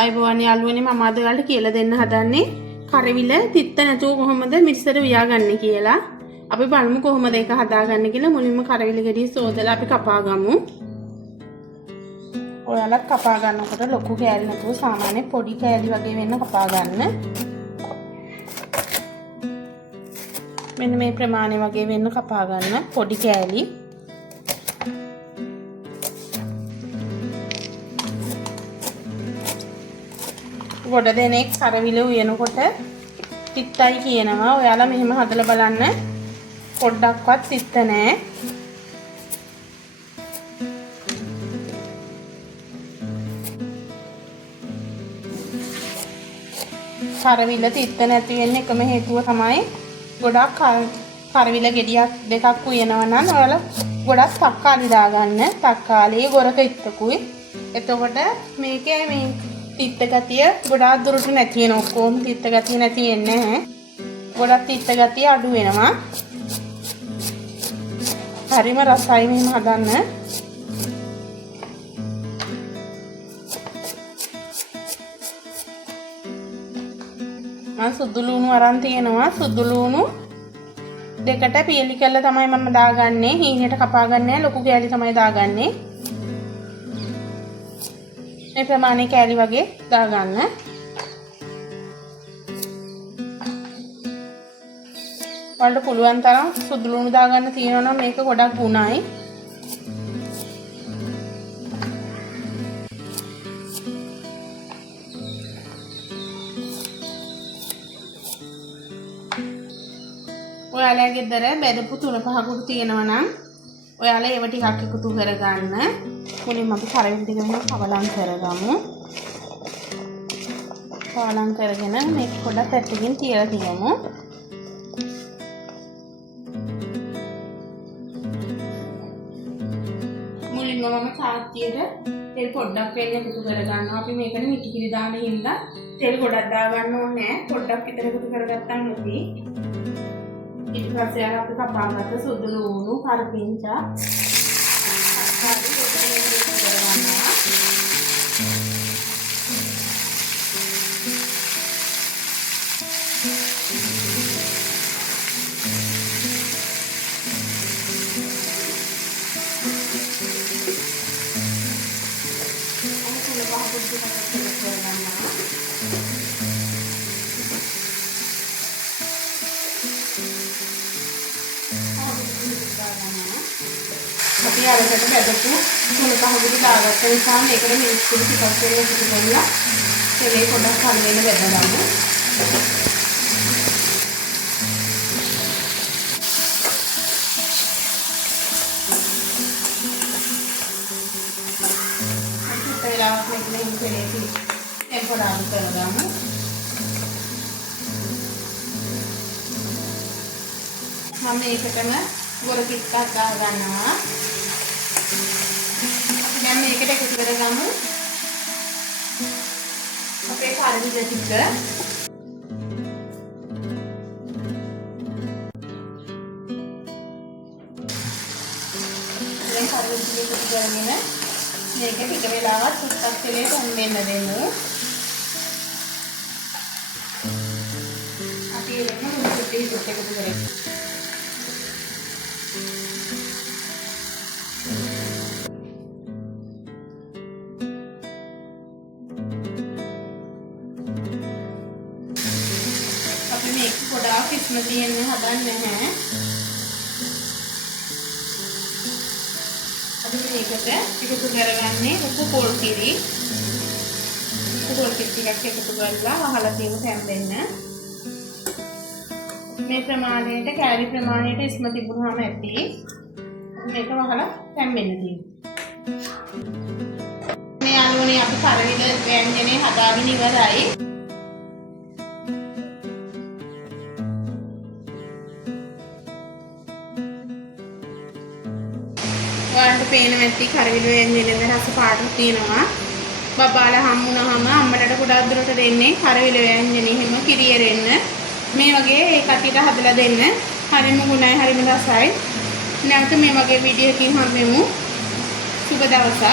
අයබෝවන් යාළුවනේ මම අද ඔයාලට කියලා දෙන්න හදන්නේ කරවිල තිත්ත නැතුව කොහොමද මිරිසට වියාගන්නේ කියලා. අපි බලමු කොහොමද ඒක හදාගන්නේ කියලා. මුලින්ම කරවිල ගෙඩිය සෝදලා අපි කපා ගමු. ඔයාලත් කපා ගන්නකොට ලොකු කෑලි නැතුව සාමාන්‍ය පොඩි කෑලි වගේ වෙන්න කපා ගන්න. මෙන්න මේ ප්‍රමාණය වගේ වෙන්න කපා ගන්න පොඩි කෑලි. ගොඩ දෙනෙක් කරවිල උයනකොට තිත්තයි කියනවා. ඔයාලා මෙහෙම හදලා බලන්න. පොඩ්ඩක්වත් තිත්ත නැහැ. කරවිල තිත්ත නැති වෙන්න එකම හේතුව තමයි ගොඩක් කරවිල ගෙඩියක් දෙකක් උයනවා නම් ඔයාලා ගොඩක් තක්කාලි දාගන්න. තක්කාලි ගොරක ඉත්තකුයි. එතකොට මේකේ මේ තිත්ත ගතිය ගොඩාක් දුරට නැති වෙන ඔක්කොම තිත්ත ගතිය නැති වෙන්නේ නැහැ. ගොඩක් තිත්ත ගතිය අඩු වෙනවා. හරිම රසයි මෙහෙම හදන්න. මම සුදු ලුණු අරන් තියෙනවා. සුදු ලුණු දෙකට පියලි කරලා තමයි මම දාගන්නේ. හීනයට කපා ගන්නෑ. ලොකු කෑලි තමයි දාගන්නේ. මේ ප්‍රමාණය කෑලි වගේ දාගන්න. ඔයාලට පුළුවන් තරම් සුදු ලුණු දාගන්න තියෙනවා නම් මේක ගොඩක් ගුණයි. ඔයාලගේ ගෙදර බෙදපු 3-5කුට තියෙනවා නම් ඔයාලා ඒව ටිකක් එකතු කරගන්න. මුලින්ම අපි කරවිල ටික මෙහෙම කවලම් කරගමු. කවලම් කරගෙන මේක පොඩ්ඩක් පැත්තකින් තියලා තියමු. මුලින්ම මම සාත්තියට තෙල් පොඩ්ඩක් වෙන්න එකතු කරගන්නවා. අපි මේකනේ මිටිකිරි දාන හින්දා තෙල් ගොඩක් දාගන්න ඕනේ නැහැ. පොඩ්ඩක් විතර එකතු කරගත්තාම ඇති. ඊට පස්සේ අපි කපාගත්ත සුදු ලුණු කරපිංචා අපි අරකට බෙදපු 3-5කුට දාගත්ත නිසා මේකට මිරිස් කුඩු ටිකක් වෙන එකතු කරලා තෙලේ පොඩක් කල් වෙන බෙදගමු. වෙලාවක් මේක තෙලේ ටෙම්පරාදු කරගමු. මම මේකටම ගොර පිටක් ගා ගන්නවා. දැන් මේකට එකතු කරගමු අපේ කරවිල ටික. දැන් කරවිල ටික එකතු කරගෙන මේක ටික වෙලාවක් සුත්තක් තෙලේ තොන්නෙන්න දෙමු. අපි එළම මුළු ටික එකතු කරගමු. මේක ගොඩාක් කිස්ම තියෙන්න හදන්නේ නැහැ. අපි මේකට එකතු කරගන්නේ උපු පොල් කිරි. උපු පොල් කිරි ටිකක් එකතු කරලා වහලා තියමු තැම්බෙන්න. මේ ප්‍රමාණයට කෑලි ප්‍රමාණයට ඉස්ම තිබුණාම ඇති. මේක වහලා තැම්බෙන්න තියමු. මේ අනුනේ අපි කරවිල ව්‍යංජනේ හදාගෙන ඉවරයි. ඔයාලට පේන ඇති කරවිල ව්‍යංජනේ රස පාට තියෙනවා. බබාලා හම්බුනහම අම්මලට ගොඩක් දුරට දෙන්නේ කරවිල ව්‍යංජනේ එහෙම කිරියෙරෙන්න. මේ වගේ ඒ කටියට හදලා දෙන්න. හරිම ගුණයි හරිම රසයි. නැවත මේ වගේ වීඩියෝ එකකින් හම්බෙමු. සුබ දවසක්.